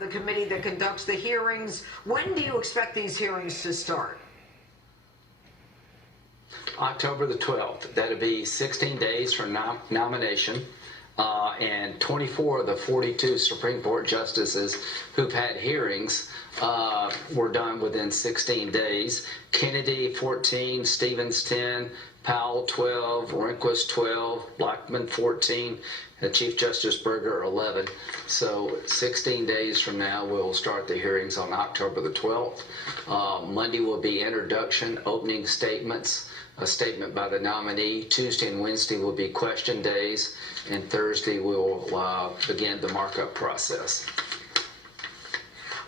The committee that conducts the hearings. When do you expect these hearings to start? October the 12th. That'll be 16 days from nomination. And 24 of the 42 Supreme Court justices who've had hearings were done within 16 days. Kennedy, 14, Stevens, 10, Powell, 12, Rehnquist, 12, Blackmun, 14, Chief Justice Berger, 11. So 16 days from now, we'll start the hearings on October the 12th. Monday will be introduction, opening statements, a statement by the nominee. Tuesday and Wednesday will be question days, and Thursday we'll begin the markup process.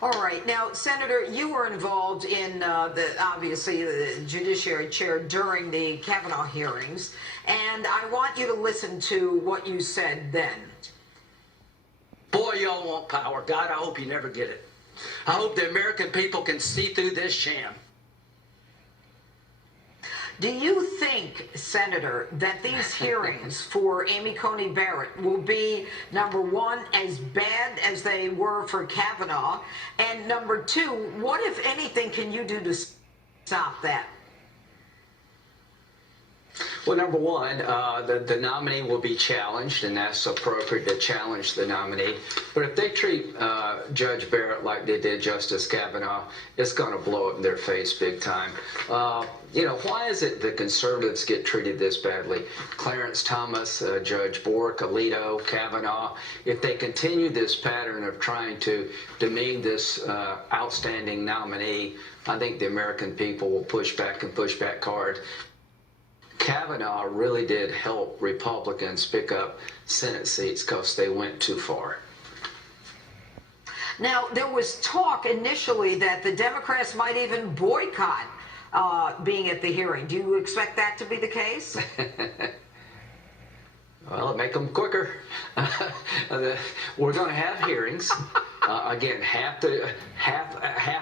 All right. Now, Senator, you were involved in obviously the Judiciary Chair during the Kavanaugh hearings, and I want you to listen to what you said then. Boy, y'all want power. God, I hope you never get it. I hope the American people can see through this sham. Do you think, Senator, that these hearings for Amy Coney Barrett will be, number one, as bad as they were for Kavanaugh? And number two, what, if anything, can you do to stop that? Well, number one, the nominee will be challenged, and that's appropriate to challenge the nominee. But if they treat Judge Barrett like they did Justice Kavanaugh, it's going to blow up in their face big time. You know, why is it the conservatives get treated this badly? Clarence Thomas, Judge Bork, Alito, Kavanaugh, if they continue this pattern of trying to demean this outstanding nominee, I think the American people will push back and push back hard. Kavanaugh really did help Republicans pick up Senate seats because they went too far. Now, there was talk initially that the Democrats might even boycott being at the hearing. Do you expect that to be the case? Well, make them quicker. We're going to have hearings. Again, half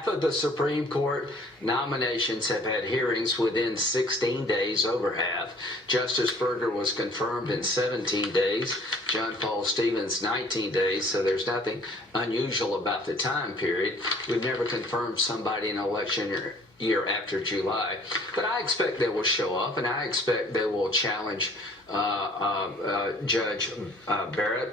of the Supreme Court nominations have had hearings within 16 days, over half. Justice Berger was confirmed in 17 days. John Paul Stevens, 19 days. So there's nothing unusual about the time period. We've never confirmed somebody in election year after July. But I expect they will show up, and I expect they will challenge Judge Barrett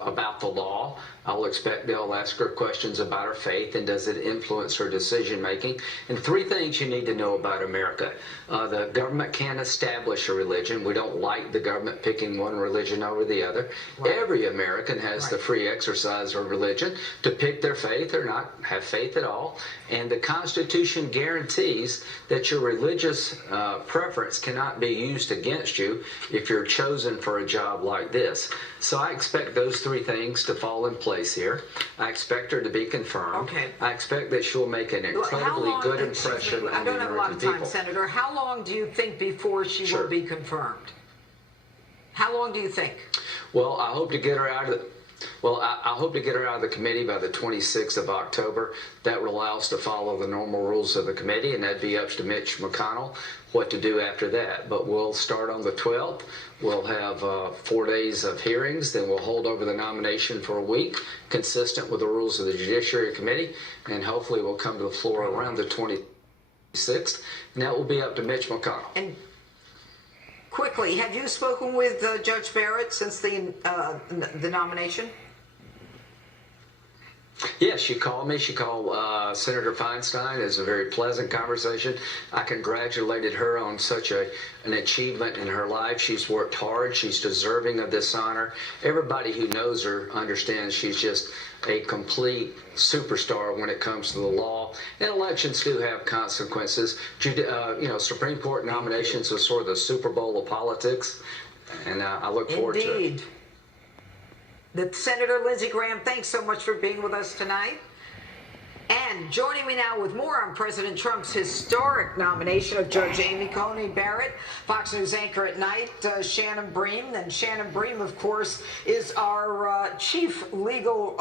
about the law. I'll expect they'll ask her questions about her faith and does it influence her decision making. And three things you need to know about America. The government can't establish a religion. We don't like the government picking one religion over the other. Right. Every American has the free exercise of religion to pick their faith or not have faith at all. And the Constitution guarantees that your religious preference cannot be used against you if you're chosen for a job like this. So I expect those three things to fall in place here. I expect her to be confirmed. Okay. I expect that she'll make an incredibly good impression on the American people. I don't have a lot of time, Senator. How long do you think before she will be confirmed? How long do you think? Well, I hope to get her out of the I hope to get her out of the committee by the 26th of October. That will allow us to follow the normal rules of the committee, and that'd be up to Mitch McConnell what to do after that. But we'll start on the 12th. We'll have 4 days of hearings. Then we'll hold over the nomination for a week, consistent with the rules of the Judiciary Committee, and hopefully we'll come to the floor around the 26th, and that will be up to Mitch McConnell. And quickly, have you spoken with Judge Barrett since the nomination? Yes, she called me. She called Senator Feinstein. It was a very pleasant conversation. I congratulated her on such an achievement in her life. She's worked hard. She's deserving of this honor. Everybody who knows her understands she's just a complete superstar when it comes to the law. And elections do have consequences. Supreme Court nominations are sort of the Super Bowl of politics, and I look forward to it. Senator Lindsey Graham, thanks so much for being with us tonight. And joining me now with more on President Trump's historic nomination of Judge Amy Coney Barrett, Fox News anchor at night, Shannon Bream. And Shannon Bream, of course, is our chief legal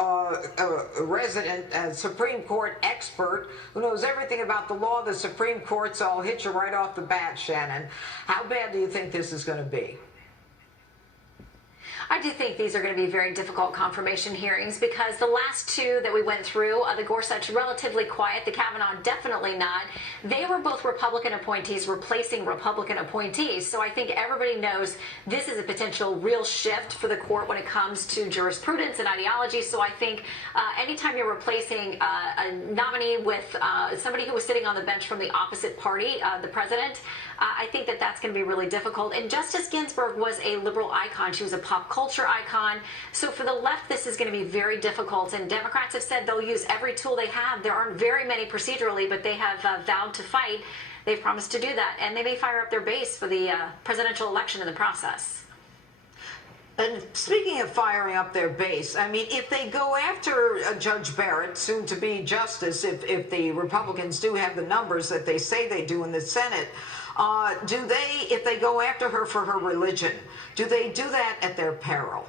resident and Supreme Court expert who knows everything about the law of the Supreme Court, so I'll hit you right off the bat, Shannon. How bad do you think this is going to be? I do think these are going to be very difficult confirmation hearings because the last two that we went through, the Gorsuch relatively quiet, the Kavanaugh definitely not. They were both Republican appointees replacing Republican appointees. So I think everybody knows this is a potential real shift for the court when it comes to jurisprudence and ideology. So I think anytime you're replacing a nominee with somebody who was sitting on the bench from the opposite party, the president, I think that that's going to be really difficult. And Justice Ginsburg was a liberal icon. She was a pop culture icon. So for the left, this is going to be very difficult. And Democrats have said they'll use every tool they have. There aren't very many procedurally, but they have vowed to fight. They've promised to do that. And they may fire up their base for the presidential election in the process. And speaking of firing up their base, I mean, if they go after Judge Barrett, soon to be justice, if the Republicans do have the numbers that they say they do in the Senate, do they, if they go after her for her religion, do they do that at their peril?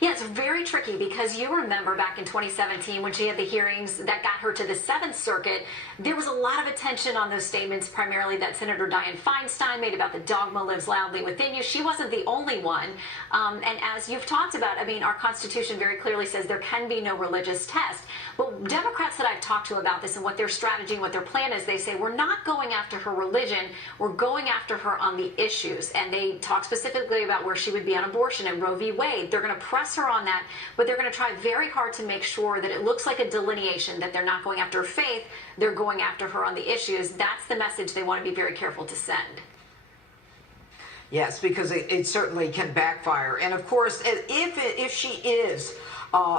Yeah, it's very tricky because you remember back in 2017 when she had the hearings that got her to the Seventh Circuit, there was a lot of attention on those statements, primarily that Senator Dianne Feinstein made about the dogma lives loudly within you. She wasn't the only one. And as you've talked about, I mean, our Constitution very clearly says there can be no religious test. But Democrats that I've talked to about this and what their strategy and what their plan is, they say, we're not going after her religion, we're going after her on the issues. And they talk specifically about where she would be on abortion and Roe v. Wade. They're going to press her on that, but they're going to try very hard to make sure that it looks like a delineation, that they're not going after her faith, they're going after her on the issues. That's the message they want to be very careful to send. Yes, because it certainly can backfire. And of course, if she is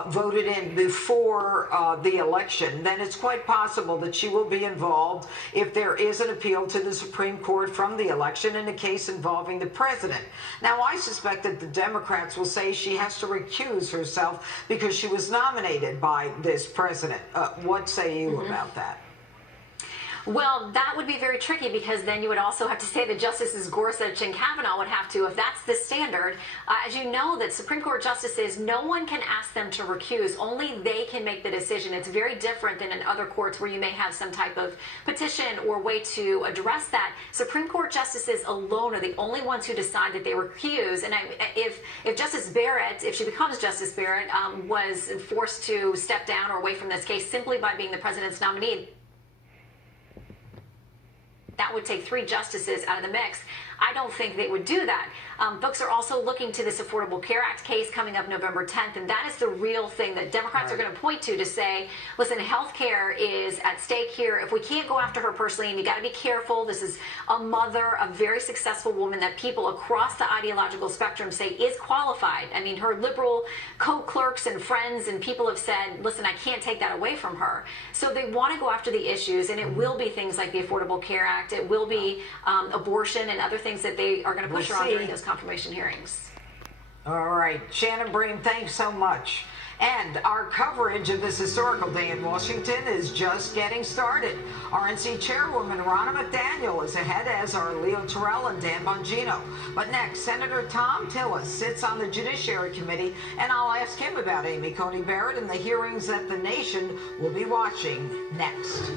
voted in before the election, then it's quite possible that she will be involved if there is an appeal to the Supreme Court from the election in a case involving the president. Now, I suspect that the Democrats will say she has to recuse herself because she was nominated by this president. What say you about that? Well, that would be very tricky because then you would also have to say that Justices Gorsuch and Kavanaugh would have to, if that's the standard. As you know, that Supreme Court justices, no one can ask them to recuse. Only they can make the decision. It's very different than in other courts where you may have some type of petition or way to address that. Supreme Court justices alone are the only ones who decide that they recuse. And if Justice Barrett, if she becomes Justice Barrett, was forced to step down or away from this case simply by being the president's nominee, that would take 3 justices out of the mix. I don't think they would do that. Folks are also looking to this Affordable Care Act case coming up November 10th, and that is the real thing that Democrats are going to point to say, listen, health care is at stake here. If we can't go after her personally, and you got to be careful, this is a mother, a very successful woman that people across the ideological spectrum say is qualified. I mean, her liberal co-clerks and friends and people have said, listen, I can't take that away from her. So they want to go after the issues, and it will be things like the Affordable Care Act. It will be abortion and other things that they are going to push her on during those confirmation hearings. All right. Shannon Bream, thanks so much. And our coverage of this historical day in Washington is just getting started. RNC Chairwoman Ronna McDaniel is ahead, as are Leo Terrell and Dan Bongino. But next, Senator Tom Tillis sits on the Judiciary Committee, and I'll ask him about Amy Coney Barrett and the hearings that the nation will be watching next.